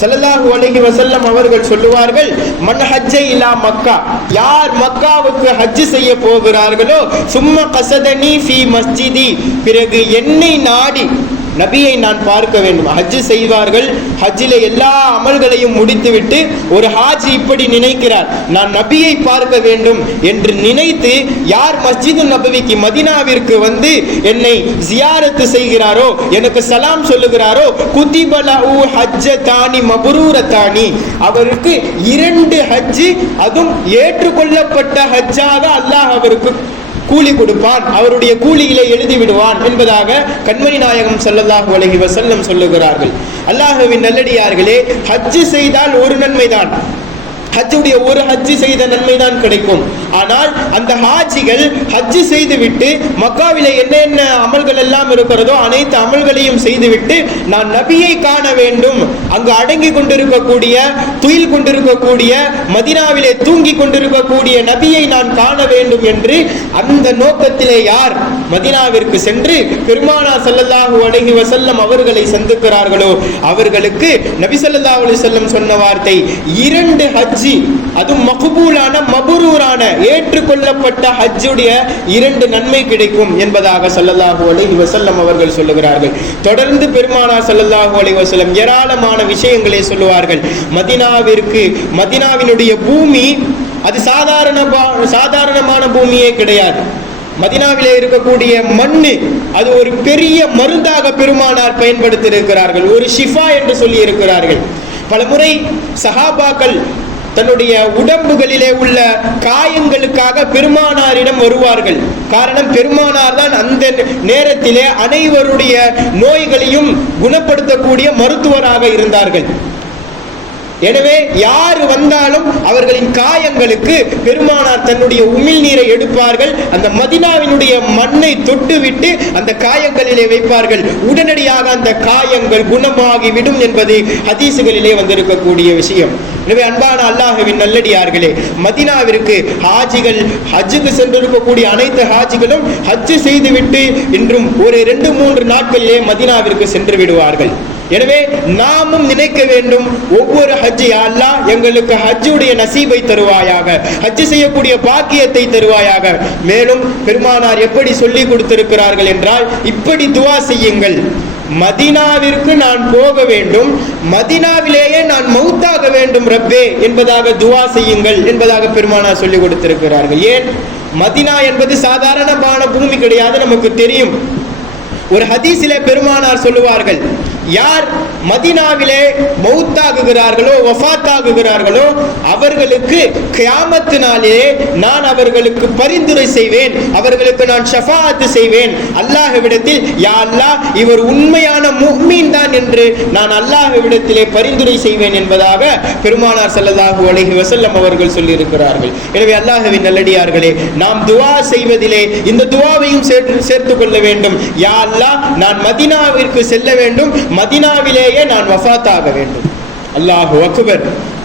ஸல்லல்லாஹு அலைஹி வசல்லம் அவர்கள் சொல்லுவார்கள் மன் ஹஜ்ஜை இலா மக்கா. யார் மக்காவுக்கு ஹஜ் செய்ய போகிறார்களோ சும்மா கசதனி ஃபி மஸ்ஜிதி. பிறகு என்னை நாடி நபியை நான் பார்க்க வேண்டும். ஹஜ்ஜு செய்வார்கள். ஹஜ்ஜில் எல்லா அமல்களையும் முடித்துவிட்டு ஒரு ஹாஜ் இப்படி நினைக்கிறார். நான் நபியை பார்க்க வேண்டும் என்று நினைத்து யார் மஸ்ஜிது நபவிக்கு மதினாவிற்கு வந்து என்னை ஜியாரத்து செய்கிறாரோ எனக்கு சலாம் சொல்லுகிறாரோ குதிபலு ஹஜ்ஜ தானி மபுரூர தானி அவருக்கு இரண்டு ஹஜ்ஜி அதுவும் ஏற்றுக்கொள்ளப்பட்ட ஹஜ்ஜாக அல்லாஹ் அவருக்கு கூலி கொடுப்பான் அவருடைய கூலியிலே எழுதி விடுவான் என்பதாக கண்மணி நாயகம் செல்லல்லாஹு அலைஹி வசல்லம் சொல்லுகிறார்கள். அல்லாஹுவின் நல்லடியார்களே ஹஜ் செய்தால் ஒரு நன்மைதான். ஹஜ்ஜுடைய ஒரு ஹஜ்ஜு செய்த நன்மை தான் கிடைக்கும். ஆனால் அந்த ஹாஜிகள் ஹஜ்ஜி செய்துவிட்டு மக்காவில என்னென்ன அமல்கள் எல்லாம் இருக்கிறதோ அனைத்து அமல்களையும் செய்துவிட்டு நான் நபியை காண வேண்டும். அங்கு அடங்கி கொண்டிருக்கக்கூடிய துயில் கொண்டிருக்கக்கூடிய மதினாவிலே தூங்கி கொண்டிருக்கக்கூடிய நபியை நான் காண வேண்டும் என்று அந்த நோக்கத்திலே யார் மதினாவிற்கு சென்று பெருமானா ஸல்லல்லாஹு அலைஹி வசல்லம் அவர்களை சந்திக்கிறார்களோ? அவர்களுக்கு நபி ஸல்லல்லாஹு அலி செல்லம் சொன்ன வார்த்தை இரண்டு ஹஜ்ஜு ஹஜ்ஜி. அதுவும் மகபூலான மபுரூரான ஏற்றுக்கொள்ளப்பட்ட ஹஜ்ஜுடைய இரண்டு நன்மை கிடைக்கும் என்பதாக சல்லல்லாஹு அலி வசல்லம் அவர்கள் சொல்லுகிறார்கள். தொடர்ந்து பெருமானார் சல்லல்லாஹு அலி வசல்லம் ஏராளமான விஷயங்களை சொல்லுவார்கள். மதினாவிற்கு மதினாவினுடைய பூமி அது சாதாரண சாதாரணமான பூமியே கிடையாது. மதினாவிலே இருக்கக்கூடிய மண் அது ஒரு பெரிய மருந்தாக பெருமானார் பயன்படுத்தி இருக்கிறார்கள் ஒரு ஷிஃபா என்று சொல்லி இருக்கிறார்கள் பலமுறை சஹாபாக்கள் தன்னுடைய உடம்புகளிலே உள்ள காயங்களுக்காக பெருமானாரிடம் வருவார்கள். காரணம் பெருமானார் தான் அந்த நேரத்திலே அனைவருடைய நோய்களையும் குணப்படுத்தக்கூடிய மருத்துவராக இருந்தார்கள். எனவே யார் வந்தாலும் அவர்களின் காயங்களுக்கு பெருமானார் தன்னுடைய உமிழ் நீரை எடுப்பார்கள். அந்த மதினாவினுடைய மண்ணை தொட்டுவிட்டு அந்த காயங்களிலே வைப்பார்கள். உடனடியாக அந்த காயங்கள் குணமாகிவிடும் என்பது ஹதீசுகளிலே வந்திருக்கக்கூடிய விஷயம். எனவே அன்பான அல்லாஹுவின் நல்லடியார்களே மதினாவிற்கு ஹாஜிகள் ஹஜ்ஜுக்கு சென்றிருக்கக்கூடிய அனைத்து ஹாஜிகளும் ஹஜ்ஜு செய்துவிட்டு இன்றும் ஒரு ரெண்டு மூன்று நாட்களிலே மதினாவிற்கு சென்று விடுவார்கள். எனவே நாமும் நினைக்க வேண்டும் ஒவ்வொரு ஹஜ் அல்லா அல்லாஹ் எங்களுக்கு ஹஜ்ஜுடைய நசீபை தருவாயாக ஹஜ்ஜு செய்யக்கூடிய பாக்கியத்தை தருவாயாக. மேலும் பெருமானார் எப்படி சொல்லி கொடுத்திருக்கிறார்கள் என்றால் இப்படி துவா செய்யுங்கள். மதினாவிற்கு நான் போக வேண்டும் மதினாவிலேயே நான் மௌத்தாக வேண்டும் ரப்பே என்பதாக துவா செய்யுங்கள் என்பதாக பெருமானார் சொல்லி கொடுத்திருக்கிறார்கள். ஏன்? மதினா என்பது சாதாரணமான பூமி கிடையாது நமக்கு தெரியும். ஒரு ஹதீஸிலே பெருமானார் சொல்லுவார்கள் யார் மதினாவிலே மௌத்தாகுகிறார்களோ வஃபாத்தாகுகிறார்களோ அவர்களுக்கு கியாமத்து நாளிலே நான் அவர்களுக்கு பரிந்துரை செய்வேன். அவர்களுக்கு நான் ஷஃபாத்து செய்வேன். அல்லாஹ்விடத்தில் யா அல்லாஹ் இவர் உண்மையான முஹ்மீன் தான் என்று நான் அல்லாஹ்விடத்திலே பரிந்துரை செய்வேன் என்பதாக பெருமானார் செல்லதாக அலைஹி வசல்லம் அவர்கள் சொல்லியிருக்கிறார்கள். எனவே அல்லாஹவின் நல்லடியார்களே நாம் துவா செய்வதிலே இந்த துவாவையும் சேர்த்து சேர்த்துக் கொள்ள வேண்டும். யா அல்லாஹ் நான் மதீனாவிற்கு செல்ல வேண்டும். மதினாவிலேயே நான் வஃபாத்தாக வேண்டும். அல்லாஹு அக்பர்.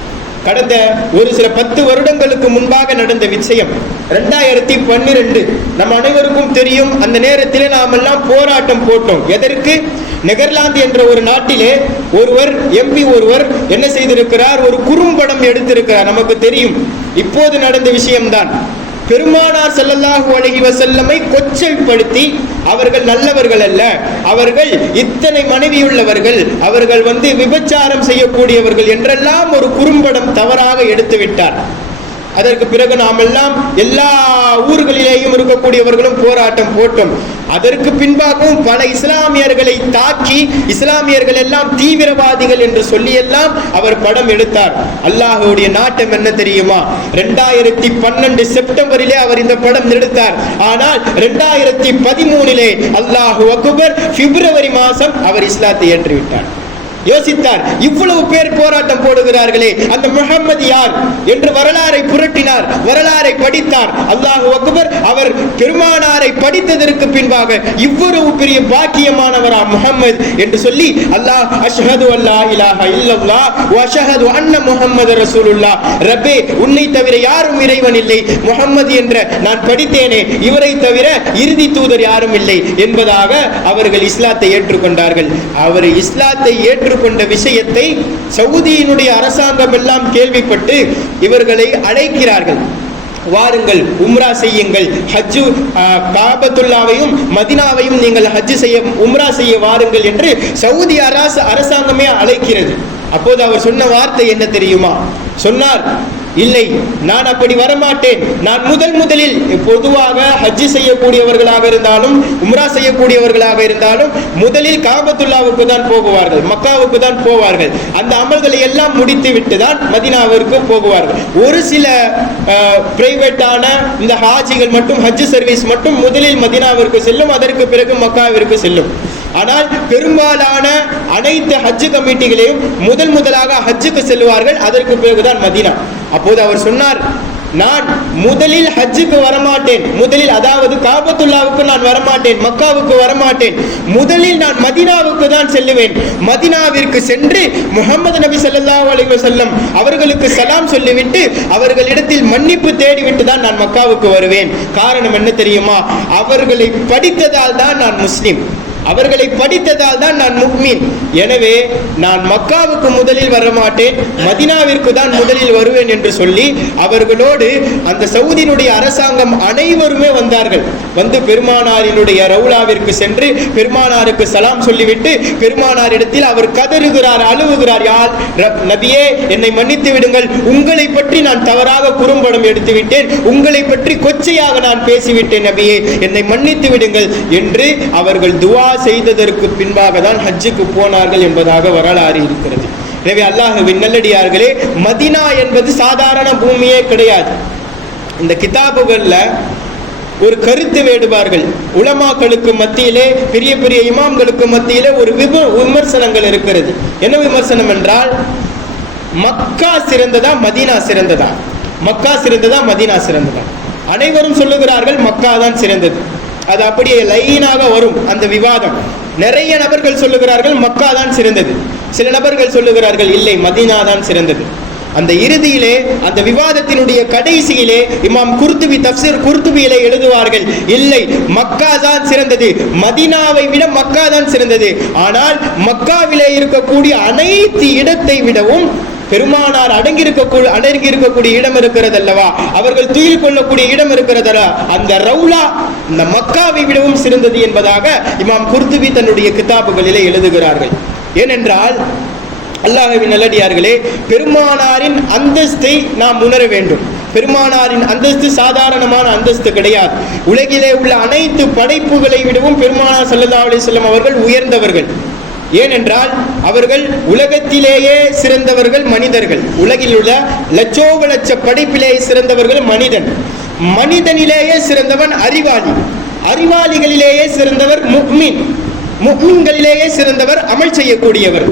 கடந்த ஒரு சில பத்து வருடங்களுக்கு முன்பாக நடந்த விஷயம் ரெண்டாயிரத்தி பன்னிரெண்டு. நம் அனைவருக்கும் தெரியும் அந்த நேரத்திலே நாம் எல்லாம் போராட்டம் போட்டோம். எதற்கு? நெதர்லாந்து என்ற ஒரு நாட்டிலே ஒருவர் எம்பி ஒருவர் என்ன செய்திருக்கிறார்? ஒரு குறும்படம் எடுத்திருக்கிறார். நமக்கு தெரியும். இப்போது நடந்த விஷயம்தான். பெருமானார் ஸல்லல்லாஹு அலைஹி செல்லமை கொச்சைப்படுத்தி அவர்கள் நல்லவர்கள் அல்ல. அவர்கள் இத்தனை மனைவியுள்ளவர்கள் அவர்கள் வந்து விபச்சாரம் செய்யக்கூடியவர்கள் என்றெல்லாம் ஒரு குறும்படம் தவறாக எடுத்துவிட்டார். அதற்கு பிறகு நாம் எல்லாம் எல்லா ஊர்களிலேயும் இருக்கக்கூடியவர்களும் போராட்டம் போட்டோம். அதற்கு பின்பாகவும் பல இஸ்லாமியர்களை தாக்கி இஸ்லாமியர்கள் எல்லாம் தீவிரவாதிகள் என்று சொல்லி எல்லாம் அவர் படம் எடுத்தார். அல்லாஹுடைய நாட்டம் என்ன தெரியுமா? ரெண்டாயிரத்தி பன்னெண்டு செப்டம்பரிலே அவர் இந்த படம் எடுத்தார். ஆனால் ரெண்டாயிரத்தி பதிமூணிலே அல்லாஹு அக்பர் பிப்ரவரி மாதம் அவர் இஸ்லாத்தை ஏற்றுவிட்டார். யோசித்தார். இவ்வளவு பேர் போராட்டம் போடுகிறார்களே அந்த முகம்மது யார் என்று வரலாறை புரட்டினார் வரலாறை படித்தார். அல்லாஹு அக்பர் அவர் பெருமானாரை படித்ததற்கு பின்பாக இவ்வளவு பெரிய பாக்கியமானவரா முகம்மது என்று சொல்லி அல்லாஹ் அஷ்ஹது அல்லா இலாஹ இல்லல்லா வ அஷ்ஹது அன்ன முஹம்மது ரசூலுல்லாஹ். ரப்பே உன்னை தவிர யாரும் இறைவன் இல்லை. முகம்மது என்ற நான் படித்தேனே இவரை தவிர இறுதி தூதர் யாரும் இல்லை என்பதாக அவர்கள் இஸ்லாத்தை ஏற்றுக்கொண்டார்கள். அவர் இஸ்லாத்தை ஏற்று ஏற்றுக்கொண்ட விஷயத்தை சவுதியினுடைய அரசாங்கம் எல்லாம் கேள்விப்பட்டு இவர்களை அழைக்கிறார்கள். வாருங்கள் உம்ரா செய்யுங்கள். ஹஜ்ஜு காபத்துல்லாவையும் மதினாவையும் நீங்கள் ஹஜ்ஜு செய்ய உம்ரா செய்ய வாருங்கள் என்று சவுதி அரசு அரசாங்கமே அழைக்கிறது. அப்போது அவர் சொன்ன வார்த்தை என்ன தெரியுமா? சொன்னார் இல்லை நான் அப்படி வரமாட்டேன். நான் முதல் முதலில் பொதுவாக ஹஜ்ஜு செய்யக்கூடியவர்களாக இருந்தாலும் உம்ரா செய்யக்கூடியவர்களாக இருந்தாலும் முதலில் காபத்துல்லாவுக்கு தான் போகுவார்கள் மக்காவுக்கு தான் போவார்கள். அந்த அமல்களை எல்லாம் முடித்து விட்டு தான் மதினாவிற்கு போகுவார்கள். ஒரு சில பிரைவேட்டான இந்த ஹாஜிகள் மட்டும் ஹஜ் சர்வீஸ் மட்டும் முதலில் மதினாவிற்கு செல்லும் அதற்கு பிறகு மக்காவிற்கு செல்லும். ஆனால் பெரும்பாலான அனைத்து ஹஜ்ஜு கமிட்டிகளையும் முதல் முதலாக ஹஜ்ஜுக்கு செல்வார்கள் அதற்கு பிறகுதான் மதீனா. அப்போது அவர் சொன்னார் நான் முதலில் ஹஜ்ஜுக்கு வரமாட்டேன். முதலில் அதாவது காபத்துல்லாவுக்கு நான் வரமாட்டேன் மக்காவுக்கு வரமாட்டேன். முதலில் நான் மதினாவுக்கு தான் செல்லுவேன். மதினாவிற்கு சென்று முகமது நபி ஸல்லல்லாஹு அலைஹி செல்லம் அவர்களுக்கு சலாம் சொல்லிவிட்டு அவர்களிடத்தில் மன்னிப்பு தேடிவிட்டு தான் நான் மக்காவுக்கு வருவேன். காரணம் என்ன தெரியுமா? அவர்களை படித்ததால் தான் நான் முஸ்லீம். அவர்களை படித்ததால் தான் நான் முக்மீன். எனவே நான் மக்காவுக்கு முதலில் வரமாட்டேன் மதினாவிற்கு தான் முதலில் வருவேன் என்று சொல்லி அவர்களோடு அந்த சவுதியினுடைய அரசாங்கம் அனைவருமே வந்தார்கள். வந்து பெருமானாரினுடைய ரவுலாவிற்கு சென்று பெருமானாருக்கு சலாம் சொல்லிவிட்டு பெருமானாரிடத்தில் அவர் கதறுகிறார் அழுவுகிறார் யார் நபியே என்னை மன்னித்து விடுங்கள். உங்களை பற்றி நான் தவறாக குறும்படம் எடுத்து விட்டேன் உங்களை பற்றி கொச்சையாக நான் பேசிவிட்டேன் நபியே. என்னை மன்னித்து விடுங்கள் என்று அவர்கள் துவா செய்ததற்கு பின்பாக தான் ஹஜ்ஜுக்கு போனார்கள் என்பதாக வரலாறு இருக்கிறது. எனவே அல்லாஹுவின் நல்லடியார்களே மதினா என்பது சாதாரண பூமியே கிடையாது. இந்த கிதாபுகளில் ஒரு கருத்து வேடுபார்கள் உலமாக்களுக்கு மத்தியிலே பெரிய பெரிய இமாம்களுக்கு மத்தியிலே ஒரு விம விமர்சனங்கள் இருக்கிறது. என்ன விமர்சனம் என்றால் மக்கா சிறந்ததா மதீனா சிறந்ததா? மக்கா சிறந்ததா மதீனா சிறந்ததா? அனைவரும் சொல்லுகிறார்கள் மக்கா தான் சிறந்தது. அது அப்படியே லைனாக வரும் அந்த விவாதம். நிறைய நபர்கள் சொல்லுகிறார்கள் மக்கா தான் சிறந்தது. சில நபர்கள் சொல்லுகிறார்கள் இல்லை மதீனா தான் சிறந்தது. அந்த இறுதியிலே அந்த விவாதத்தினுடைய கடைசியிலே இமாம் குர்துபி தப்சீர் குர்துபியிலே எழுதுவார்கள் இல்லை மக்கா தான் சிறந்தது. மதீனாவை விட மக்கா தான் சிறந்தது. ஆனால் மக்காவிலே இருக்கக்கூடிய அனைத்து இடத்தை விடவும் பெருமானார் அடங்கியிருக்க அடங்கி இருக்கக்கூடிய இடம் இருக்கிறது அல்லவா அவர்கள் துயில் கொள்ளக்கூடிய இடம் இருக்கிறதா அந்த ரவுலா இந்த மக்காவை விடவும் சிறந்தது என்பதாக இமாம் குர்துபி தன்னுடைய கிதாபுகளிலே எழுதுகிறார்கள். ஏனென்றால் அல்லாஹவின் நல்லடியார்களே பெருமானாரின் அந்தஸ்தை நாம் உணர வேண்டும். பெருமானாரின் அந்தஸ்து சாதாரணமான அந்தஸ்து கிடையாது. உலகிலே உள்ள அனைத்து படைப்புகளை விடவும் பெருமானார் ஸல்லல்லாஹு அலி செல்லம் அவர்கள் உயர்ந்தவர்கள். ஏனென்றால் அவர்கள் உலகத்திலேயே சிறந்தவர்கள் மனிதர்கள். உலகில் உள்ள லட்சோப லட்ச படைப்பிலேயே சிறந்தவர்கள் மனிதன். மனிதனிலேயே சிறந்தவன் அறிவாளி. அறிவாளிகளிலேயே சிறந்தவர் முக்மின். முக்மின்களிலேயே சிறந்தவர் அமல் செய்யக்கூடியவர்.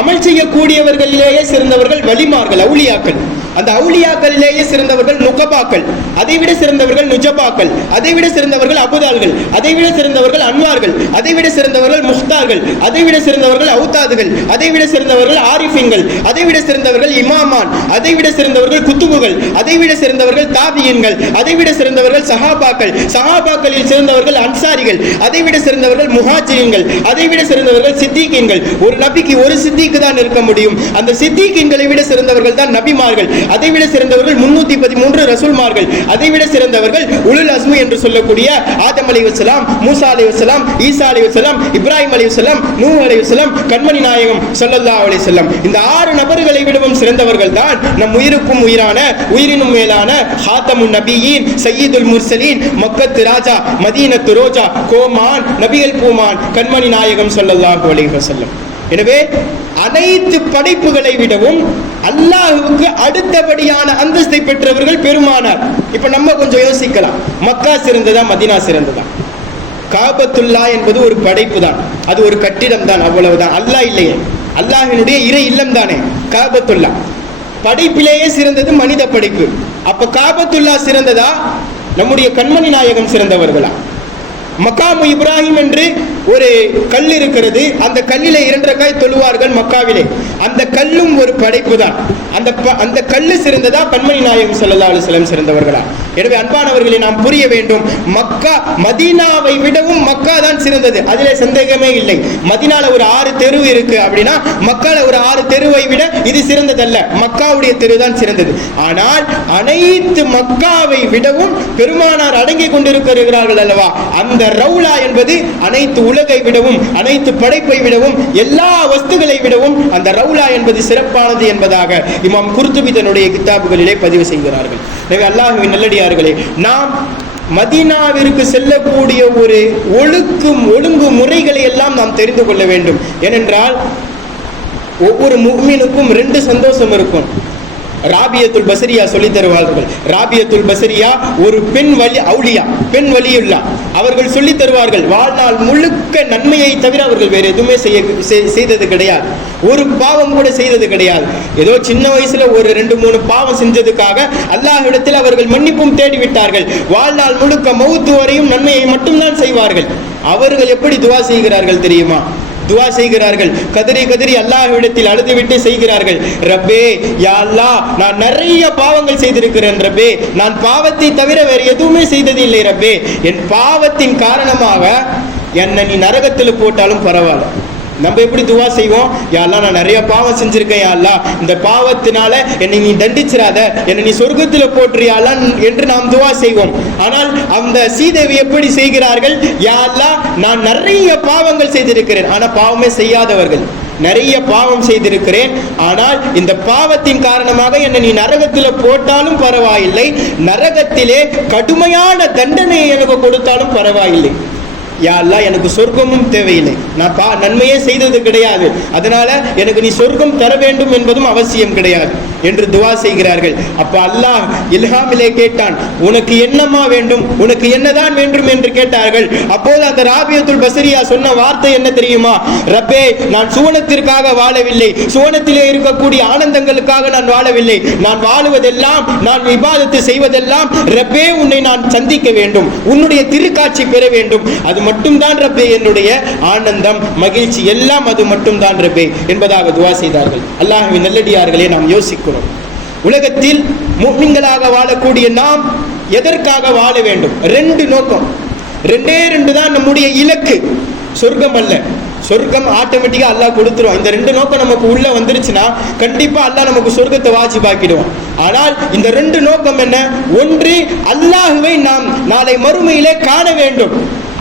அமல் செய்யக்கூடியவர்களிலேயே சிறந்தவர்கள் வலிமார்கள் அவுளியாக்கள். அந்த அவுலியாக்களிலேயே சிறந்தவர்கள் நுகபாக்கள் அதைவிட சிறந்தவர்கள் நுஜபாக்கள் அதைவிட சிறந்தவர்கள் அபுதால்கள் அதைவிட சிறந்தவர்கள் அன்வார்கள் அதைவிட சிறந்தவர்கள் முஹ்தார்கள் அதைவிட சிறந்தவர்கள் அவுத்தாதுகள் அதைவிட சிறந்தவர்கள் ஆரிஃபின்கள் அதைவிட சிறந்தவர்கள் இமாமான் அதைவிட சிறந்தவர்கள் குத்துபுகள் அதைவிட சிறந்தவர்கள் தாபியன்கள் அதைவிட சிறந்தவர்கள் சஹாபாக்கள் சஹாபாக்களில் சிறந்தவர்கள் அன்சாரிகள் அதைவிட சிறந்தவர்கள் முஹாஜிரின்கள் அதைவிட சிறந்தவர்கள் சித்திகீன்கள் ஒரு நபிக்கு ஒரு சித்திக்கு தான் இருக்க முடியும் அந்த சித்திகீன்களை விட சிறந்தவர்கள் தான் நபிமார்கள் அதைவிட சிறந்தவர்கள் முன்னூத்தி பதிமூன்று ரசூல்மார்கள். அதைவிட சிறந்தவர்கள் உலுல் அஸ்மு என்று சொல்லக்கூடிய ஆதம் அலி வசலாம் மூசா அலி வசலாம் ஈசா அலி வசலாம் இப்ராஹிம் அலி வசலாம் நூ அலி வசலாம் கண்மணி நாயகம் சொல்லல்லா அலி செல்லம் இந்த ஆறு நபர்களை விடவும் சிறந்தவர்கள் தான் நம் உயிருக்கும் உயிரான உயிரினும் மேலான ஹாத்தமு நபியின் சையீதுல் முர்சலீன் மக்கத்து ராஜா மதீனத்து ரோஜா கோமான் நபிகள் பூமான் கண்மணி நாயகம் ஸல்லல்லாஹு அலி வசல்லம் எனவே அனைத்து படைப்புகளை விடவும் அல்லாஹுவுக்கு அடுத்தபடியான அந்தஸ்தை பெற்றவர்கள் பெருமானார். இப்ப நம்ம கொஞ்சம் யோசிக்கலாம். மக்கா சிறந்ததா மதீனா சிறந்ததா? காபத்துல்லா என்பது ஒரு படைப்பு தான். அது ஒரு கட்டிடம் தான் அவ்வளவுதான். அல்லாஹ் இல்லையே. அல்லாஹினுடைய இறை இல்லம் தானே. காபத்துல்லா. படைப்பிலேயே சிறந்தது மனித படைப்பு. அப்ப காபத்துல்லா சிறந்ததா? நம்முடைய கண்மணி நாயகம் சிறந்தவர்களா? மக்காமு இப்ராஹிம் என்று ஒரு கல் இருக்கிறது. அந்த கல்லிலே இரண்டு தொழுவார்கள் மக்காவிலே. அந்த கல்லும் ஒரு படைப்பு தான் அந்த அந்த கல்லு சிறந்ததா கண்மணி நாயகம் சல்லா அலுவலம் சிறந்தவர்களா? எனவே அன்பானவர்களை நாம் புரிய வேண்டும். மக்கா மதீனாவை விடவும் மக்கா தான் சிறந்தது. அதிலே சந்தேகமே இல்லை. மதீனால ஒரு ஆறு தெரு இருக்கு அப்படின்னா மக்கால ஒரு ஆறு தெருவை விட இது சிறந்ததல்ல. மக்காவுடைய தெரு தான் சிறந்தது. ஆனால் அனைத்து மக்காவை விடவும் பெருமானார் அடங்கி கொண்டிருக்கிறார்கள் அல்லவா? அந்த ரவுலா என்பது அனைத்து உலகை விடவும் அனைத்து படைப்பை விடவும் எல்லா வஸ்துகளை விடவும் அந்த ரவுலா என்பது சிறப்பானது என்பதாக இமாம் குர்துபி தன்னுடைய கித்தாபுகளிலே பதிவு செய்கிறார்கள். எனவே அல்லாஹுவின் நல்லடியார்களே நாம் மதீனாவிற்கு செல்லக்கூடிய ஒரு ஒழுக்கும் ஒழுங்கு முறைகளை எல்லாம் நாம் தெரிந்து கொள்ள வேண்டும். ஏனென்றால் ஒவ்வொரு முஃமினுக்கும் ரெண்டு சந்தோஷம் இருக்கும். ராபியத்துல் பசரியா சொல்லி தருவார்கள். ராபியத்துல் பசரியா ஒரு பெண் வழி அவுளியா பெண் வழியுள்ளா அவர்கள் சொல்லி தருவார்கள் வாழ்நாள் முழுக்க நன்மையை தவிர அவர்கள் வேறு எதுவுமே செய்ய செய்தது கிடையாது. ஒரு பாவம் கூட செய்தது கிடையாது. ஏதோ சின்ன வயசுல ஒரு ரெண்டு மூணு பாவம் செஞ்சதுக்காக அல்லாஹ்விடத்தில் அவர்கள் மன்னிப்பும் தேடி விட்டார்கள் வாழ்நாள் முழுக்க மௌத்து வரையும் நன்மையை மட்டும்தான் செய்வார்கள். அவர்கள் எப்படி துவா செய்கிறார்கள் தெரியுமா? துவா செய்கிறார்கள். கதறி கதறி அல்லாஹ்விடத்தில் அழுதுவிட்டு செய்கிறார்கள். ரப்பே யா நான் நிறைய பாவங்கள் செய்திருக்கிறேன் ரப்பே. நான் பாவத்தை தவிர வேறு எதுவுமே செய்ததில்லை ரப்பே. என் பாவத்தின் காரணமாக என்னை நீ நரகத்தில் போட்டாலும் பரவாயில்ல. நம்ம எப்படி துவா செய்வோம்? யாரெல்லாம் நான் நிறைய பாவம் செஞ்சுருக்கேன் யாரெல்லாம் இந்த பாவத்தினால என்னை நீ தண்டிச்சிடாத என்னை நீ சொர்க்கத்தில் போட்டுறியாலா என்று நாம் துவா செய்வோம். ஆனால் அந்த சீதேவி எப்படி செய்கிறார்கள்? யாரெல்லாம் நான் நிறைய பாவங்கள் செய்திருக்கிறேன். ஆனால் பாவமே செய்யாதவர்கள். நிறைய பாவம் செய்திருக்கிறேன். ஆனால் இந்த பாவத்தின் காரணமாக என்னை நீ நரகத்தில் போட்டாலும் பரவாயில்லை. நரகத்திலே கடுமையான தண்டனையை எனக்கு கொடுத்தாலும் பரவாயில்லை. யாழ்லா எனக்கு சொர்க்கமும் தேவையில்லை. நான் பா நன்மையே செய்தது கிடையாது. அதனால எனக்கு நீ சொர்க்கம் தர வேண்டும் என்பதும் அவசியம் கிடையாது. என்று துவா செய்கிறார்கள். அப்ப அல்லாஹ் இல்ஹாமிலே கேட்டான் உனக்கு என்னமா வேண்டும்? உனக்கு என்னதான் வேண்டும்? என்று கேட்டார்கள். அப்போது அந்த ராபியத்துல் பசரியா சொன்ன வார்த்தை என்ன தெரியுமா? ரப்பே நான் சுவனத்திற்காக வாழவில்லை. சுவனத்திலே இருக்கக்கூடிய ஆனந்தங்களுக்காக நான் வாழவில்லை. நான் வாழுவதெல்லாம் நான் விவாதத்தை செய்வதெல்லாம் ரப்பே உன்னை நான் சந்திக்க வேண்டும். உன்னுடைய திருக்காட்சி பெற வேண்டும். அது மட்டும்தான் ரப்பே என்னுடைய ஆனந்தம் மகிழ்ச்சி எல்லாம் அது மட்டும்தான் ரப்பே என்பதாக துவா செய்தார்கள். அல்லாஹின் நல்லடியார்களே நாம் யோசிக்கிறோம். உலகத்தில் முஃமின்களாக வாழக்கூடிய நாம் எதற்காக வாழ வேண்டும்? ரெண்டு நோக்கம். ரெண்டே ரெண்டு தான் நம்முடைய இலக்கு. சொர்க்கம் அல்ல. சொர்க்கம் ஆட்டோமேட்டிக்காக அல்லாஹ் கொடுத்துருவான் இந்த ரெண்டு நோக்கம் நமக்கு உள்ளே வந்துருச்சுன்னா கண்டிப்பாக அல்லாஹ் நமக்கு சொர்க்கத்தை வாஜிபாக்கிடுவான். ஆனால் இந்த ரெண்டு நோக்கம் என்ன? ஒன்று அல்லாஹுவை நாம் நாளை மறுமையிலே காண வேண்டும்.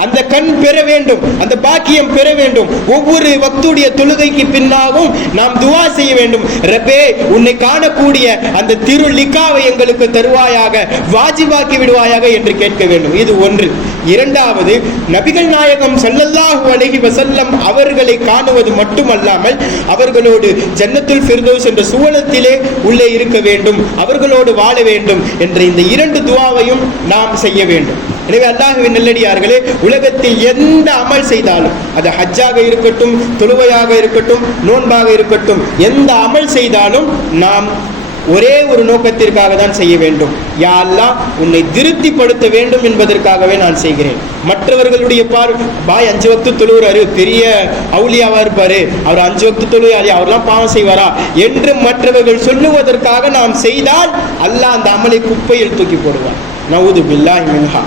அந்த கண் பெற வேண்டும் அந்த பாக்கியம் பெற வேண்டும். ஒவ்வொரு பக்துடைய தொழுகைக்கு பின்னாகவும் நாம் துவா செய்ய வேண்டும். ரப்பே உன்னை காணக்கூடிய அந்த திரு லிக்காவை எங்களுக்கு தருவாயாக வாஜிபாக்கி விடுவாயாக என்று கேட்க வேண்டும். இது ஒன்று. இரண்டாவது நபிகள் நாயகம் சல்லல்லாஹு அலைஹி வசல்லம் அவர்களை காணுவது மட்டுமல்லாமல் அவர்களோடு ஜன்னத்துல் ஃபிர்தௌஸ் என்ற சுவனத்திலே உள்ளே இருக்க வேண்டும் அவர்களோடு வாழ வேண்டும் என்ற இந்த இரண்டு துவாவையும் நாம் செய்ய வேண்டும். எனவே அல்லாஹுவின் நெல்லடியார்களே உலகத்தில் எந்த அமல் செய்தாலும் அது ஹஜ்ஜாக இருக்கட்டும் தொழுவையாக இருக்கட்டும் நோன்பாக இருக்கட்டும் எந்த அமல் செய்தாலும் நாம் ஒரே ஒரு நோக்கத்திற்காக தான் செய்ய வேண்டும். யா உன்னை திருப்திப்படுத்த வேண்டும் என்பதற்காகவே நான் செய்கிறேன். மற்றவர்களுடைய பார் பாய் அஞ்சு வக்து தொழுகிறாரு பெரிய அவுளியாவா இருப்பாரு. அவர் அஞ்சு வக்து தொழுகிறாரு அவர்லாம் பாவம் செய்வாரா? என்று மற்றவர்கள் சொல்லுவதற்காக நாம் செய்தால் அல்லாஹ் அந்த அமலை குப்பையில் தூக்கி போடுவார் நவுது பில்லா மின்ஹா.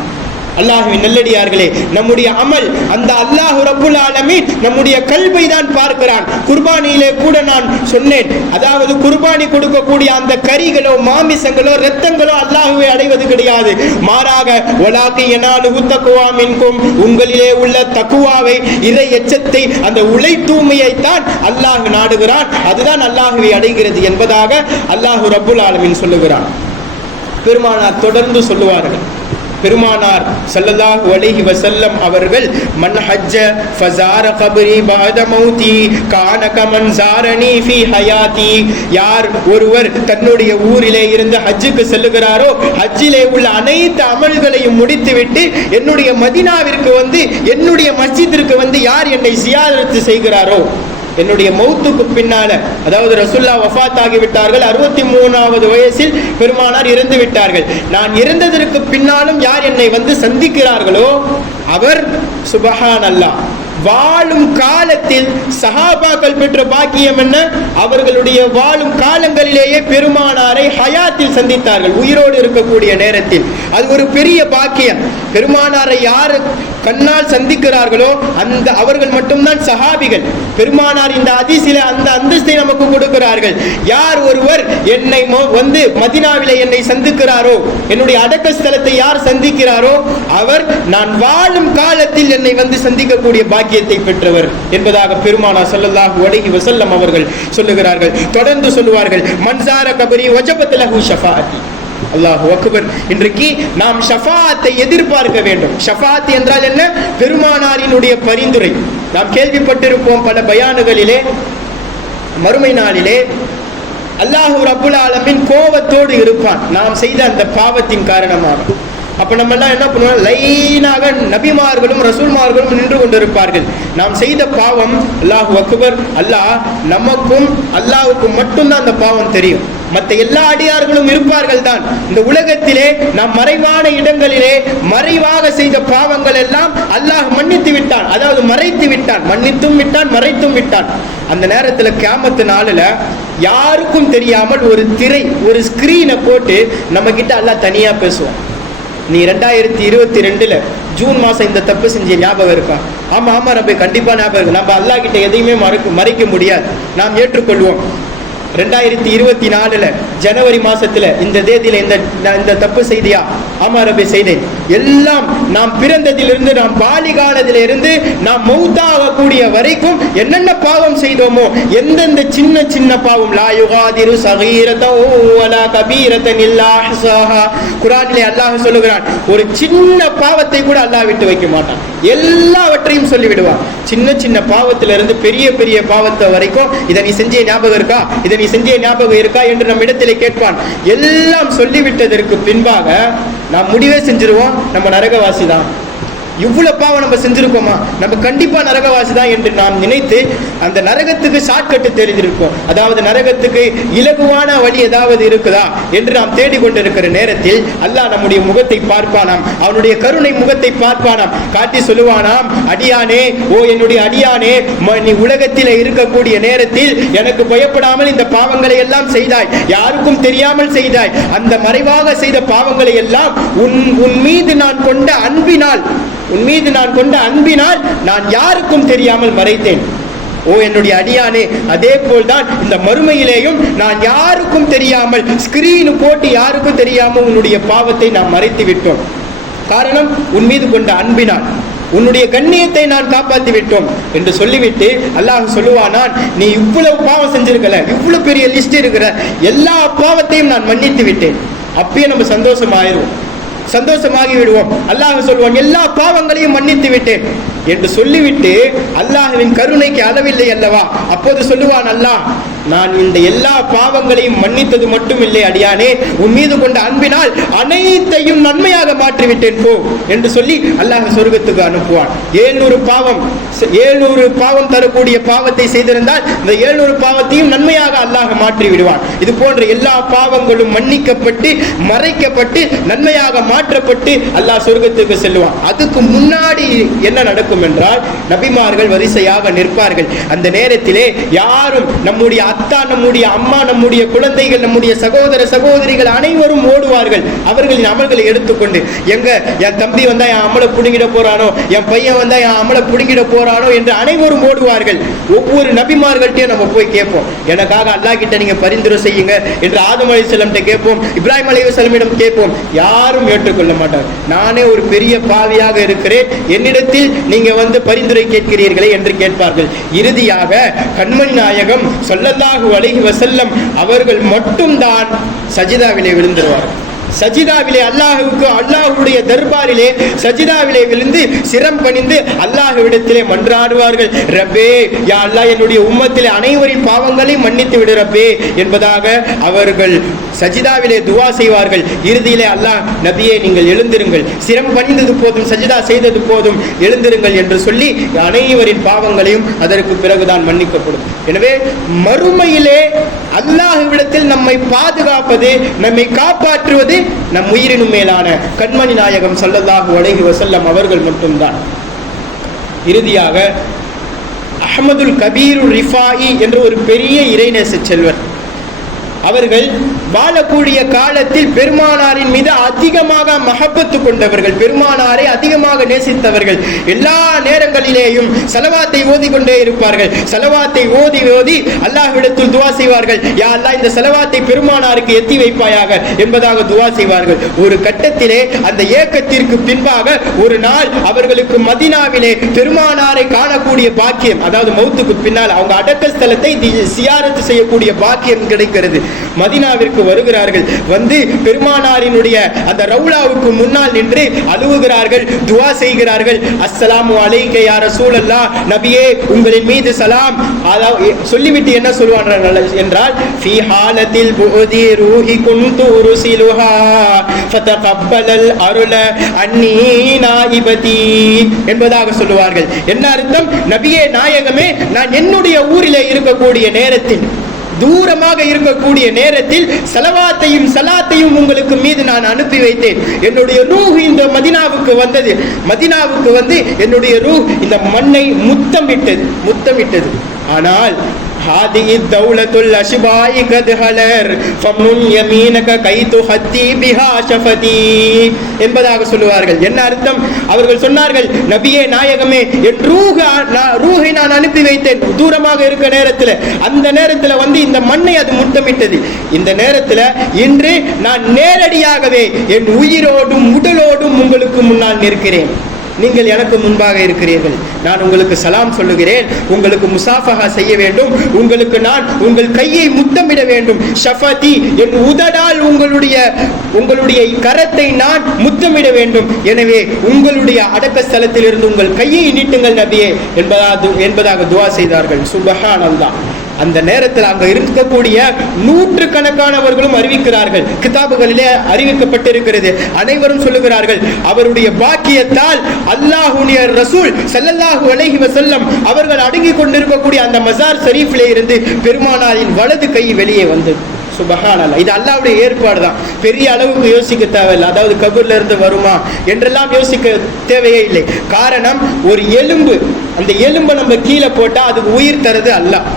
அல்லாஹுவின் நல்லடியார்களே நம்முடைய அமல் அந்த அல்லாஹு ரப்புல் ஆலமீன் நம்முடைய கல்வை தான் பார்க்கிறான். குர்பானியிலே கூட நான் சொன்னேன். அதாவது குர்பானி கொடுக்கக்கூடிய அந்த கரிகளோ மாமிசங்களோ ரத்தங்களோ அல்லாஹுவை அடைவது கிடையாது. மாறாக ஒலாக்கு எனாலு தக்குவா மின்கும். உங்களிலே உள்ள தக்குவாவை இறை எச்சத்தை அந்த உழை தூய்மையை தான் அல்லாஹ் நாடுகிறான். அதுதான் அல்லாஹுவை அடைகிறது என்பதாக அல்லாஹு ரப்புல் ஆலமின் சொல்லுகிறான். பெருமானார் தொடர்ந்து சொல்லுவார்கள். பெருமானார் ஸல்லல்லாஹு அலைஹி வசல்லம் அவர்கள் மன் ஹஜ்ஜ ஃபஸார கபரி பாத மௌதி கான கமன் சாரணி ஃபி ஹயாதி யார் ஒருவர் தன்னுடைய ஊரிலே இருந்து ஹஜ்ஜுக்கு செல்லுகிறாரோ ஹஜ்ஜிலே உள்ள அனைத்து அமல்களையும் முடித்துவிட்டு என்னுடைய மதீனாவிற்கு வந்து என்னுடைய மஸ்ஜிதிற்கு வந்து யார் என்னை சியாரத்து செய்கிறாரோ? என்னுடைய மௌத்துக்கு பின்னால அதாவது ரசுல்லா வஃபாத் ஆகிவிட்டார்கள் அறுபத்தி மூணாவது வயசில் பெருமானார் இறந்து விட்டார்கள். நான் இறந்ததற்கு பின்னாலும் யார் என்னை வந்து சந்திக்கிறார்களோ அவர் சுபஹான் அல்லாஹ் வாழும் காலத்தில் சஹாபாக்கள் பெற்ற பாக்கியம் என்ன? அவர்களுடைய வாழும் காலங்களிலேயே பெருமானாரை ஹயாத்தில் சந்தித்தார்கள் உயிரோடு இருக்கக்கூடிய நேரத்தில். அது ஒரு பெரிய பாக்கியம். பெருமானாரை யார் கண்ணால் சந்திக்கிறார்களோ அந்த அவர்கள் மட்டும்தான் சஹாபிகள். பெருமானார் இந்த அதிசில அந்த அந்தஸ்தை நமக்கு கொடுக்கிறார்கள். யார் ஒருவர் என்னை வந்து மதினாவில என்னை சந்திக்கிறாரோ என்னுடைய அடக்க ஸ்தலத்தை யார் சந்திக்கிறாரோ அவர் நான் வாழும் காலத்தில் என்னை வந்து சந்திக்கக்கூடிய பாக்கியம். பாக்கியத்தை பெற்றவர் என்பதாக பெருமானா ஸல்லல்லாஹு அலைஹி வசல்லம் அவர்கள் சொல்லுகிறார்கள். தொடர்ந்து சொல்லுவார்கள் மன்சார கபரி வஜபத் லஹு ஷஃபாஅத்தி. அல்லாஹ் அக்பர். இன்றைக்கு நாம் ஷஃபாத்தை எதிர்பார்க்க வேண்டும். ஷஃபாத் என்றால் என்ன? பெருமானாரினுடைய பரிந்துரை. நாம் கேள்விப்பட்டிருப்போம் பல பயானுகளிலே மறுமை நாளிலே அல்லாஹு ரப்புல் ஆலமின் கோபத்தோடு இருப்பான். நாம் செய்த அந்த பாவத்தின் காரணமாக. அப்ப நம்ம எல்லாம் என்ன பண்ணுவோம்? லைனாக நபிமார்களும் ரசூல்மார்களும் நின்று கொண்டிருப்பார்கள். நாம் செய்த பாவம் அல்லாஹ் அக்பர் அல்லாஹ் நமக்கும் அல்லாஹுக்கும் மட்டும்தான் அந்த பாவம் தெரியும். மற்ற எல்லா அடியார்களும் இருப்பார்கள் தான். இந்த உலகத்திலே நாம் மறைவான இடங்களிலே மறைவாக செய்த பாவங்கள் எல்லாம் அல்லாஹ் மன்னித்து விட்டான். அதாவது மறைத்து விட்டான். மன்னித்தும் விட்டான் மறைத்தும் விட்டான். அந்த நேரத்துல கேமத்து நாளில் யாருக்கும் தெரியாமல் ஒரு திரை ஒரு ஸ்கிரீனை போட்டு நம்ம கிட்ட அல்லாஹ் தனியா பேசுவோம் நீ ரெண்டாயிரத்தி இருபத்தி ரெண்டுல ஜூன் மாசம் இந்த தப்பு செஞ்ச ஞாபகம் இருக்கா? ஆமா ஆமா ரப்பே கண்டிப்பா ஞாபகம் இருக்கு. நம்ம அல்லாஹ் கிட்ட எதையுமே மறைக்க மறைக்க முடியாது. நாம் ஏற்றுக்கொள்வோம். ரெண்டாயிரத்தி இருபத்தி நாலுல ஜனவரி மாசத்துல இந்த தேதியில இந்த இந்த தப்பு செய்தியா? ஆமா ரபி செய்தேன். எல்லாம் நாம் பிறந்ததிலிருந்து நாம் பாலி காலத்திலிருந்து நாம் மௌத்தாகக்கூடிய வரைக்கும் என்னென்ன பாவம் செய்தோமோ எந்தெந்த சின்ன சின்ன பாவம் லா யுகாதிரு சகீரதோ வலா கபீரத்தன் இல்லா அஹ்சாஹா. குரானிலே அல்லாஹ் சொல்லுகிறான் ஒரு சின்ன பாவத்தை கூட அல்லாஹ் விட்டு வைக்க மாட்டான். எல்லாவற்றையும் சொல்லிவிடுவான். சின்ன சின்ன பாவத்திலிருந்து பெரிய பெரிய பாவத்தை வரைக்கும் இதை நீ செஞ்ச ஞாபகம் இருக்கா? இதை நீ செஞ்ச ஞாபகம் இருக்கா என்று நம்ம இடத்திலே கேட்பான். எல்லாம் சொல்லிவிட்டதற்கு பின்பாக நாம் முடிவே செஞ்சிருவோம். நம்ம நரகவாசி தான். இவ்வளோ பாவம் நம்ம செஞ்சிருக்கோமா? நம்ம கண்டிப்பா நரகவாசி தான் என்று நாம் நினைத்து அந்த நரகத்துக்கு ஷார்ட்கட்டு தெரிஞ்சிருக்கோம் அதாவது நரகத்துக்கு இலகுவான வழி ஏதாவது இருக்குதா என்று நாம் தேடிக்கொண்டிருக்கிற நேரத்தில் அல்லாஹ் நம்முடைய முகத்தை பார்ப்பானாம். அவனுடைய கருணை முகத்தை பார்ப்பானாம். காட்டி சொல்லுவானாம் அடியானே ஓ என்னுடைய அடியானே ம- நீ உலகத்தில் இருக்கக்கூடிய நேரத்தில் எனக்கு பயப்படாமல் இந்த பாவங்களை எல்லாம் செய்தாய். யாருக்கும் தெரியாமல் செய்தாய். அந்த மறைவாக செய்த பாவங்களை எல்லாம் உன் உன் மீது நான் கொண்ட அன்பினால் உன் மீது நான் கொண்ட அன்பினால் நான் யாருக்கும் தெரியாமல் மறைத்தேன். ஓ என்னுடைய அடியானே அதே போல்தான் இந்த மறுமையிலேயும் நான் யாருக்கும் தெரியாமல் ஸ்கிரீனு போட்டு யாருக்கும் தெரியாமல் உன்னுடைய பாவத்தை நாம் மறைத்து விட்டோம். காரணம் உன் மீது கொண்ட அன்பினால். உன்னுடைய கண்ணியத்தை நான் காப்பாற்றி விட்டோம் என்று சொல்லிவிட்டு அல்லாஹ் சொல்லுவானான் நீ இவ்வளவு பாவம் செஞ்சிருக்கல இவ்வளவு பெரிய லிஸ்ட் இருக்கிற எல்லா பாவத்தையும் நான் மன்னித்து விட்டேன். அப்பயே நம்ம சந்தோஷமாயிருவோம். சந்தோஷமாகி விடுவோம் அல்லாஹ் சொல்வான் எல்லா பாவங்களையும் மன்னித்து விட்டேன் என்று சொல்லிவிட்டு அல்லாஹுவின் கருணைக்கு அளவில்லை அல்லவா? அப்போது சொல்லுவான் அல்லாஹ் நான் இந்த எல்லா பாவங்களையும் மன்னித்தது மட்டும் இல்லை அடியானே. உன் மீது கொண்ட அன்பினால் அனைத்தையும் நன்மையாக மாற்றிவிட்டேன் போ என்று சொல்லி அல்லாஹ் சொர்க்கத்துக்கு அனுப்புவான். ஏழ்நூறு பாவம் ஏழ்நூறு பாவம் தரக்கூடிய பாவத்தை செய்திருந்தால் இந்த ஏழ்நூறு பாவத்தையும் நன்மையாக அல்லாஹ் மாற்றி விடுவான் இது போன்ற எல்லா பாவங்களும் மன்னிக்கப்பட்டு மறைக்கப்பட்டு நன்மையாக மாற்றப்பட்டு அல்லாஹ் சொர்க்கத்துக்கு செல்லுவான். அதுக்கு முன்னாடி என்ன நடக்கும் என்றால் நபிமார்கள் வரிசையாக நிற்பார்கள். அந்த நேரத்திலே யாரும் நம்முடைய அத்தா நம்முடைய அம்மா நம்முடைய குழந்தைகள் நம்முடைய சகோதர சகோதரிகள் அனைவரும் ஓடுவார்கள். அவர்களின் அமல்களை எடுத்துக்கொண்டு எங்க என் தம்பி வந்தா என் அமலை பிடுங்கிட போறானோ? என் பையன் வந்தா என் அமலை பிடுங்கிட போறானோ? என்று அனைவரும் ஓடுவார்கள். ஒவ்வொரு நபிமார்கள்ட்டையும் நம்ம போய் கேட்போம். எனக்காக அல்லாஹ் கிட்ட நீங்க பரிந்துரை செய்யுங்க என்று ஆதம் அலைஹிஸ்ஸலாம்கிட்ட கேட்போம். இப்ராஹிம் அலைஹிஸ்ஸலாமிடம் கேட்போம். யாரும் ஏற்றுக்கொள்ள மாட்டார் நானே ஒரு பெரிய பாவியாக இருக்கிறேன். என்னிடத்தில் நீங்க வந்து பரிந்துரை கேட்கிறீர்களே என்று கேட்பார்கள். இறுதியாக கண்மணி நாயகம் ஸல்லல்லாஹு அலிஹி வசல்லம் அவர்கள் மட்டும்தான் சஜிதாவிலே விழுந்துருவார்கள். சஜிதாவிலே அல்லாஹுக்கு அல்லாஹுடைய தர்பாரிலே சஜிதாவிலே விழுந்து சிரம் பணிந்து அல்லாஹுவிடத்திலே மன்றாடுவார்கள். ரப்பே யா அல்லாஹ் என்னுடைய உம்மத்திலே அனைவரின் பாவங்களையும் மன்னித்து விடு ரப்பே என்பதாக அவர்கள் சஜிதாவிலே துவா செய்வார்கள். இறுதியிலே அல்லாஹ் நபியே நீங்கள் எழுந்திருங்கள். சிரம் பணிந்தது போதும் சஜிதா செய்தது போதும் எழுந்திருங்கள் என்று சொல்லி அனைவரின் பாவங்களையும் அதற்கு பிறகுதான் மன்னிக்கப்படும். எனவே மறுமையிலே அல்லாஹுவிடத்தில் நம்மை பாதுகாப்பது நம்மை காப்பாற்றுவது நம் உயிரினும் மேலான கண்மணி நாயகம் ஸல்லல்லாஹு அலைஹி வசல்லம் அவர்கள் மட்டும்தான். இறுதியாக அஹ்மதுல் கபீரு ரிஃபாயி என்ற ஒரு பெரிய இறைநேச செல்வர் அவர்கள் வாழக்கூடிய காலத்தில் பெருமானாரின் மீது அதிகமாக மகப்பத்து கொண்டவர்கள் பெருமானாரை அதிகமாக நேசித்தவர்கள். எல்லா நேரங்களிலேயும் செலவாத்தை ஓதி கொண்டே இருப்பார்கள். செலவாத்தை ஓதி ஓதி அல்லாஹ்விடத்தில் துவா செய்வார்கள். யா அல்லாஹ் இந்த செலவாத்தை பெருமானாருக்கு எத்தி வைப்பாயாக என்பதாக துவா செய்வார்கள். ஒரு கட்டத்திலே அந்த ஏக்கத்திற்கு பின்பாக ஒரு நாள் அவர்களுக்கு மதினாவிலே பெருமானாரை காணக்கூடிய பாக்கியம் அதாவது மௌத்துக்கு பின்னால் அவங்க அடக்க ஸ்தலத்தை சியாரத்து செய்யக்கூடிய பாக்கியம் கிடைக்கிறது. மதினாவிற்கு வருகிறார்கள். வந்து பெருமானாரினுடைய அந்த ரவுலாவுக்கு முன்னால் நின்று அழுவுகிறார்கள் துவா செய்கிறார்கள். அஸ்ஸலாம் அலைக்க யா நபியே உங்களின் மீது சலாம். சொல்லிவிட்டு என்ன சொல்லுவாங்க என்றால் ஃபி ஹாலத்தில் புதி ரூஹி குந்து உருசிலுஹா ஃபதகப்பலல் அருள அன்னி நாயிபதி. என்பதாக சொல்லுவார்கள். என்ன அர்த்தம்? நபியே நாயகமே நான் என்னுடைய ஊரிலே இருக்கக்கூடிய நேரத்தில் தூரமாக இருக்கக்கூடிய நேரத்தில் செலவாத்தையும் சலாத்தையும் உங்களுக்கு மீது நான் அனுப்பி வைத்தேன். என்னுடைய ரூஹ் இந்த மதினாவுக்கு வந்தது. மதினாவுக்கு வந்து என்னுடைய ரூஹ் இந்த மண்ணை முத்தமிட்டது முத்தமிட்டது. ஆனால் هذه الدولة الأشباء قد هلر فمن يمينك كي تحتي بها شفتي என்பதாக சொல்லுவார்கள் என்ன அர்த்தம் அவர்கள் சொன்னார்கள் நபியே நாயகமே என் ரூஹ நான் ரூஹை நான் அனுப்பி வைத்தேன் தூரமாக இருக்க நேரத்தில் அந்த நேரத்தில் வந்து இந்த மண்ணை அது முத்தமிட்டது இந்த நேரத்தில் இன்று நான் நேரடியாகவே என் உயிரோடும் உடலோடும் உங்களுக்கு முன்னால் நிற்கிறேன் நீங்கள் எனக்கு முன்பாக இருக்கிறீர்கள். நான் உங்களுக்கு சலாம் சொல்லுகிறேன். உங்களுக்கு முசாஃபகா செய்ய வேண்டும். உங்களுக்கு நான் உங்கள் கையை முத்தமிட வேண்டும். ஷஃபதி என் உதடால் உங்களுடைய உங்களுடைய கரத்தை நான் முத்தமிட வேண்டும். எனவே உங்களுடைய அடக்க ஸ்தலத்திலிருந்து உங்கள் கையை நீட்டுங்கள் நபியே என்பதாக என்பதாக துவா செய்தார்கள். சுபகானந்தான் அந்த நேரத்தில் அங்க இருக்கக்கூடிய நூற்று கணக்கானவர்களும் அறிவிக்கிறார்கள். கிதாபுகளிலே அறிவிக்கப்பட்டிருக்கிறது. அனைவரும் சொல்லுகிறார்கள் அவருடைய பாக்கியத்தால் அல்லாஹுடைய ரசூல் செல்லல்லாஹு அலைஹி வசல்லம் அவர்கள் அடங்கிக் கொண்டிருக்கக்கூடிய அந்த மசார் ஷரீஃபிலே இருந்து பெருமானாரின் வலது கை வெளியே வந்தது. சுபஹானல்லா இது அல்லாவுடைய ஏற்பாடு தான். பெரிய அளவுக்கு யோசிக்க தேவையில்லை. அதாவது கபூர்ல இருந்து வருமா என்றெல்லாம் யோசிக்க தேவையே இல்லை. காரணம் ஒரு எலும்பு. அந்த எலும்பை நம்ம கீழே போட்டா அதுக்கு உயிர் தருது அல்லாஹ்.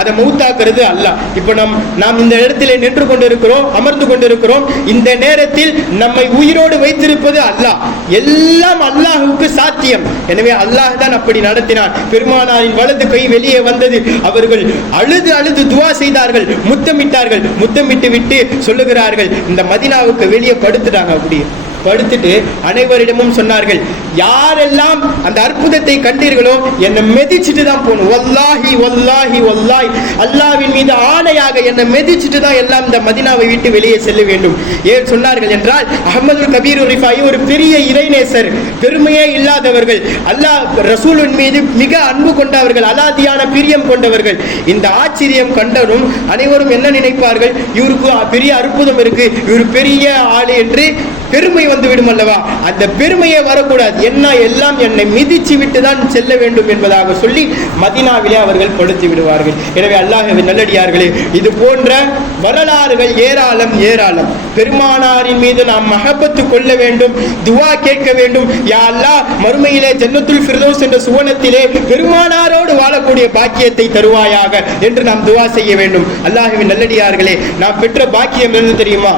அதை மௌத்தாக்குறது அல்ல. இப்போ நம் நாம் இந்த இடத்திலே நின்று கொண்டிருக்கிறோம் அமர்ந்து கொண்டிருக்கிறோம். இந்த நேரத்தில் நம்மை உயிரோடு வைத்திருப்பது அல்லாஹ் எல்லாம் அல்லாஹுக்கு சாத்தியம். எனவே அல்லாஹ் தான் அப்படி நடத்தினான். பெருமானாரின் வலது கை வெளியே வந்தது. அவர்கள் அழுது அழுது துவா செய்தார்கள். முத்தமிட்டார்கள். முத்தமிட்டு விட்டு சொல்லுகிறார்கள் இந்த மதினாவுக்கு வெளியே படுத்துட்டாங்க அப்படி படுத்துட்டு அனைவரிடமும் சொன்னார்கள் யாரெல்லாம் அந்த அற்புதத்தை கண்டீர்களோ என்னை மெதிச்சுட்டு தான் போகணும். ஒல்லாஹி ஒல்லாஹி ஒல்லாய் அல்லாவின் மீது ஆணையாக என்னை மெதிச்சுட்டு தான் எல்லாம் இந்த மதினாவை விட்டு வெளியே செல்ல வேண்டும். ஏன் சொன்னார்கள் என்றால் அகமது கபீர் ரிஃபாயி ஒரு பெரிய இறைநேசர் பெருமையே இல்லாதவர்கள். அல்லாஹ் ரசூலின் மீது மிக அன்பு கொண்டவர்கள் அலாதியான பிரியம் கொண்டவர்கள். இந்த ஆச்சரியம் கண்டதும் அனைவரும் என்ன நினைப்பார்கள்? இவருக்கு பெரிய அற்புதம் இருக்கு இவர் பெரிய ஆளு என்று பெருமை வந்து விடும் அல்லவா அந்த பெருமையே வரக்கூடாது. என்ன எல்லாம் என்னை மிதிச்சு விட்டு தான் செல்ல வேண்டும் என்பதாக சொல்லி மதினாவிலே அவர்கள் கொடுத்து விடுவார்கள். எனவே அல்லாஹவின் நல்லடியார்களே இது போன்ற வரலாறுகள் ஏராளம் ஏராளம். பெருமானாரின் மீது நாம் மகப்பத்து கொள்ள வேண்டும் துவா கேட்க வேண்டும். யா அல்லா மறுமையிலே ஜன்னத்துல் ஃபிர்தௌஸ் என்ற சுவனத்திலே பெருமானாரோடு வாழக்கூடிய பாக்கியத்தை தருவாயாக என்று நாம் துவா செய்ய வேண்டும். அல்லாஹுவின் நல்லடியார்களே நாம் பெற்ற பாக்கியம் என்ன தெரியுமா?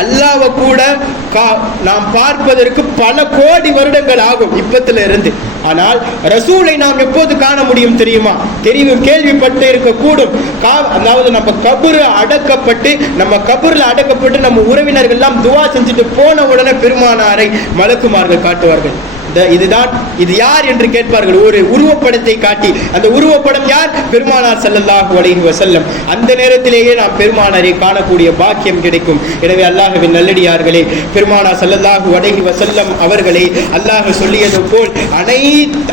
அல்லாவை கூட கா- நாம் பார்ப்பதற்கு பல கோடி வருடங்கள் ஆகும் இப்பத்துல இருந்து ஆனால் ரசூலை நாம் எப்போது காண முடியும் தெரியுமா? தெரியும் கேள்விப்பட்டு இருக்கக்கூடும். கா அதாவது நம்ம கபுரு அடக்கப்பட்டு நம்ம கபூரில் அடக்கப்பட்டு நம்ம உறவினர்கள்லாம் துவா செஞ்சுட்டு போன உடனே பெருமானாரை மலக்குமார்கள் காட்டுவார்கள். இதுதான் இது யார் என்று கேட்பார்கள். ஒரு உருவப்படத்தை காட்டி அந்த உருவப்படம் யார்? பெருமானார் செல்லல்லாஹு அலைஹி வஸல்லம். அந்த நேரத்திலேயே நாம் பெருமானாரை காணக்கூடிய பாக்கியம் கிடைக்கும். எனவே அல்லாஹுவின் நல்லடியார்களே பெருமானார் செல்லல்லாஹு அலைஹி வஸல்லம் அவர்களை அல்லாஹ் சொல்லியது போல் அனை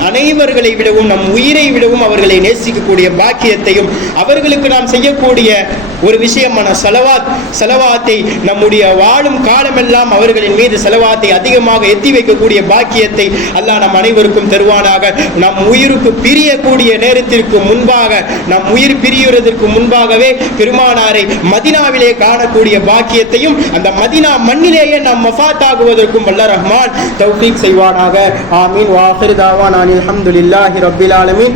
அனைவர்களை விடவும் நம் உயிரை விடவும் அவர்களை நேசிக்கக்கூடிய பாக்கியத்தையும் அவர்களுக்கு நாம் செய்யக்கூடிய ஒரு விஷயமான செலவாத் செலவாத்தை நம்முடைய வாழும் காலமெல்லாம் அவர்களின் மீது செலவாத்தை அதிகமாக எத்தி வைக்கக்கூடிய பாக்கியத்தை பாக்கியத்தை அல்லாஹ் நம் அனைவருக்கும் தருவானாக. நம் உயிருக்கு பிரியக்கூடிய நேரத்திற்கு முன்பாக நம் உயிர் பிரியுறதற்கு முன்பாகவே பெருமானாரை மதினாவிலே காணக்கூடிய பாக்கியத்தையும் அந்த மதினா மண்ணிலேயே நாம் மஃபாத் ஆகுவதற்கும் வல்ல ரஹ்மான் தௌஃபீக் செய்வானாக. ஆமீன். வாஹிர் தாவான் அனில் அல்ஹம்துலில்லாஹி ரப்பில் ஆலமீன்.